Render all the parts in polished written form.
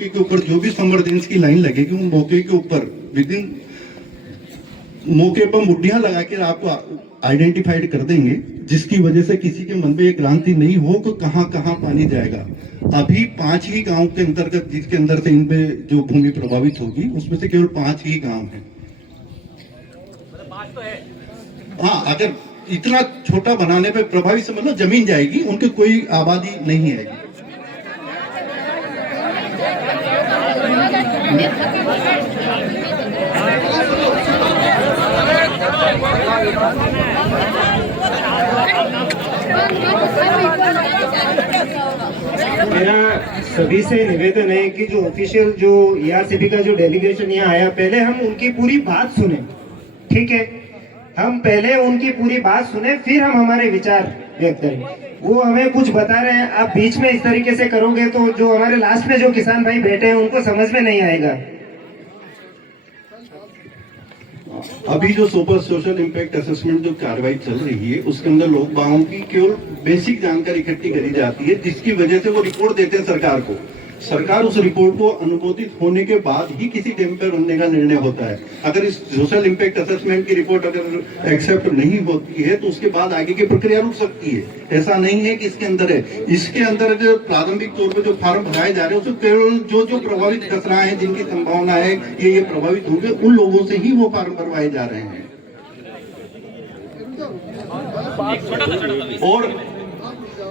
के ऊपर जो भी संवर्धेंस की लाइन लगेगी उन मौके के ऊपर विदिन मौके पर मुड्डियां लगा के आपको आइडेंटिफाइड कर देंगे, जिसकी वजह से किसी के मन में एक क्रांति नहीं हो कि कहां कहां पानी जाएगा। अभी 5 ही गांव के अंतर्गत जिसके अंदर से इन पे जो भूमि प्रभावित होगी उसमें से केवल 5 ही गांव हैं। हाँ, अगर इतना छोटा बनाने पे प्रभावित से मतलब जमीन जाएगी, उनकी कोई आबादी नहीं आएगी। मेरा सभी से निवेदन है कि जो ऑफिशियल जो ईआरसीबी का जो डेलीगेशन यहाँ आया, पहले हम उनकी पूरी बात सुने। ठीक है, हम पहले उनकी पूरी बात सुने, फिर हम हमारे विचार व्यक्त करें। वो हमें कुछ बता रहे हैं, आप बीच में इस तरीके से करोगे तो जो हमारे लास्ट में जो किसान भाई बैठे हैं उनको समझ में नहीं आएगा। अभी जो सुपर सोशल इम्पैक्ट असेसमेंट जो कार्रवाई चल रही है उसके अंदर लोग बागों की केवल बेसिक जानकारी इकट्ठी करी जाती है, जिसकी वजह से वो रिपोर्ट देते हैं सरकार को। सरकार उस रिपोर्ट को अनुमोदित होने के बाद ही किसी डैम पर बनने का निर्णय होता है। अगर इस सोशल इम्पैक्ट असेसमेंट की रिपोर्ट अगर एक्सेप्ट नहीं होती है तो उसके बाद आगे की प्रक्रिया रुक सकती है। ऐसा नहीं है कि इसके अंदर है, इसके अंदर जो प्रारंभिक तौर पर जो फार्म भराए जा रहे हैं उसमें केवल जो प्रभावित खसरा है, जिनकी संभावना है ये प्रभावित होंगे, उन लोगों से ही वो फार्म भरवाए जा रहे हैं। और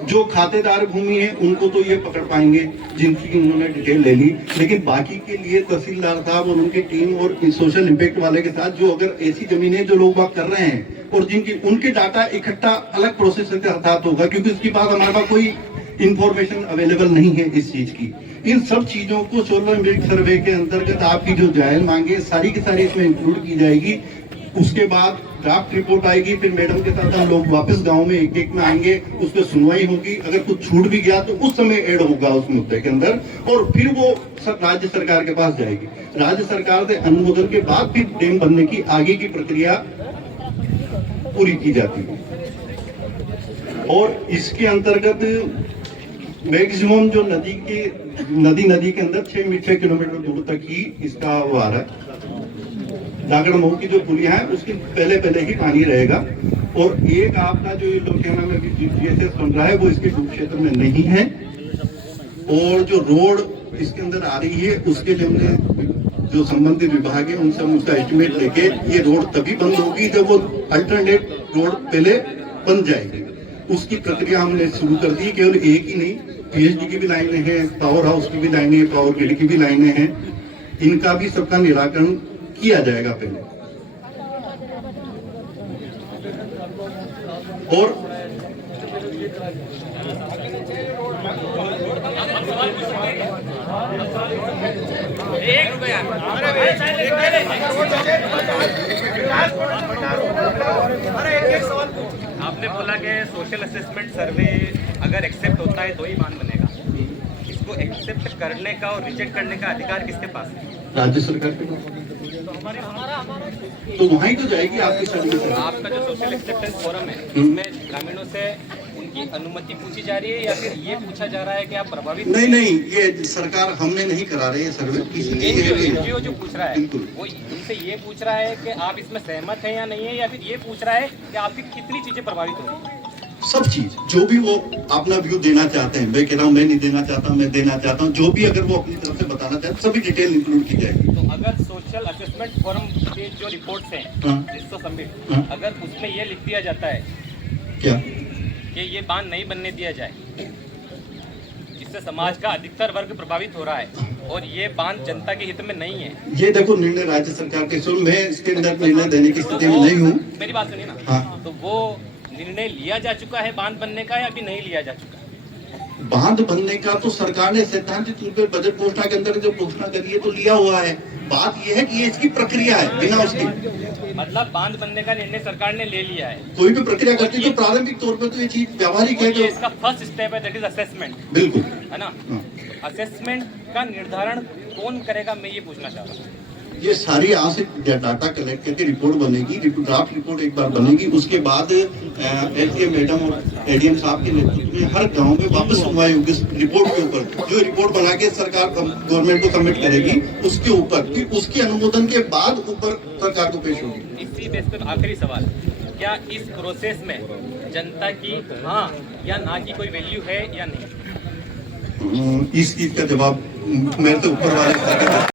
जो खातेदार भूमि है उनको तो ये पकड़ पाएंगे जिनकी उन्होंने डिटेल ले ली, लेकिन बाकी के लिए तहसीलदार साहब और उनकी टीम और सोशल इम्पैक्ट वाले के साथ जो अगर ऐसी जमीनें जो लोग बात कर रहे हैं और जिनकी उनके डाटा इकट्ठा अलग प्रोसेस के साथ होगा, क्योंकि उसके बाद हमारे पास कोई इंफॉर्मेशन अवेलेबल नहीं है इस चीज की। इन सब चीजों को सोलर इम्पैक्ट सर्वे के अंतर्गत आपकी जो जायज मांगे सारी की सारी इसमें इंक्लूड की जाएगी। उसके बाद ड्राफ्ट रिपोर्ट आएगी, फिर मैडम के साथ हम लोग वापस गांव में एक एक में आएंगे, उस पर सुनवाई होगी। अगर कुछ छूट भी गया तो उस समय ऐड होगा उस मुद्दे के अंदर, और फिर वो राज्य सरकार के पास जाएगी। राज्य सरकार से अनुमोदन के बाद फिर डैम बनने की आगे की प्रक्रिया पूरी की जाती है। और इसके अंतर्गत मैक्सिमम जो नदी के अंदर 6 किलोमीटर दूर तक ही इसका वो आ रहा है। डागड़ मऊ की जो पुलिया है उसके पहले ही पानी रहेगा। और एक आपका जो ये लोकेना में जीएसएस बन रहा है वो इसके डूब क्षेत्र में नहीं है। और जो रोड इसके अंदर आ रही है उसके लिए हमने जो संबंधित विभाग है उनसे हम उसका एस्टिमेट लेके ये रोड तभी बंद होगी जब वो अल्टरनेट रोड पहले बन जाएगी। उसकी प्रक्रिया हमने शुरू कर दी। केवल एक ही नहीं, पीएचडी की भी लाइनें हैं, पावर हाउस की भी लाइनें हैं, पावर ग्रिड की भी लाइनें हैं, इनका भी सबका निराकरण किया जाएगा पहले। और आपने बोला कि सोशल असेसमेंट सर्वे अगर एक्सेप्ट होता है तो ही बांध बनेगा। इसको एक्सेप्ट करने का और रिजेक्ट करने का अधिकार किसके पास है? राज्य सरकार के पास। तो वहाँ ही तो जाएगी आपकी सर्विस। आपका जो सोशल एक्सेप्टेंस फोरम है इसमें ग्रामीणों से उनकी अनुमति पूछी जा रही है या फिर ये पूछा जा रहा है कि आप प्रभावित? नहीं, ये सरकार हमने नहीं करा रही है सर्वे। एनजीओ जो पूछ रहा है वो उनसे ये पूछ रहा है कि आप इसमें सहमत हैं या नहीं है, या फिर ये पूछ रहा है कि आपकी कितनी चीजें प्रभावित हो रही है? सब चीज जो भी वो अपना व्यू देना चाहते हैं, मैं कह रहा हूँ मैं नहीं देना चाहता, मैं देना चाहता हूँ, जो भी अगर वो अपनी तरफ से बताना चाहते सभी डिटेल इंक्लूड की जाएगी। तो अगर सोशल असेसमेंट फोरम के जो रिपोर्ट्स हैं जिसको सबमिट, अगर उसमें ये लिख दिया जाता है क्या कि ये बांध नहीं बनने दिया जाए, जिससे समाज का अधिकतर वर्ग प्रभावित हो रहा है और ये बांध जनता के हित में नहीं है, ये देखो निर्णय राज्य सरकार के, मैं इसके अंदर निर्णय देने की स्थिति में नहीं हूँ। मेरी बात सुनिए ना। हाँ। तो वो निर्णय लिया जा चुका है बांध बनने का या अभी नहीं लिया जा चुका? बांध बनने का तो सरकार ने सैद्धांतिक रूप में बजट घोषणा के अंदर जो घोषणा करी है तो लिया हुआ है। बात यह है कि ये इसकी प्रक्रिया है, बिना उसकी मतलब बांध बनने का निर्णय सरकार ने ले लिया है। कोई भी प्रक्रिया करती है तो प्रारंभिक तौर पर तो ये चीज व्यावहारिक है। ये इसका फर्स्ट स्टेप है, दैट इज असेसमेंट। बिल्कुल है ना? असेसमेंट का निर्धारण कौन करेगा, मैं ये पूछना चाह रहा हूँ। ये सारी यहाँ से डाटा कलेक्ट करके रिपोर्ट बनेगी, ड्राफ्ट रिपोर्ट एक बार बनेगी, उसके बाद एसडीएम मैडम और एडीएम साहब के नेतृत्व में हर गांव में वापस सुनवाई होगी इस रिपोर्ट के ऊपर। जो रिपोर्ट बना के सरकार गवर्नमेंट को सबमिट करेगी उसके ऊपर, फिर उसके अनुमोदन के बाद ऊपर सरकार को पेश होगी। इसी बेस पर आखिरी सवाल, क्या इस प्रोसेस में जनता की हाँ या ना की कोई वैल्यू है या नहीं? इस चीज का जवाब मेरे से ऊपर वाले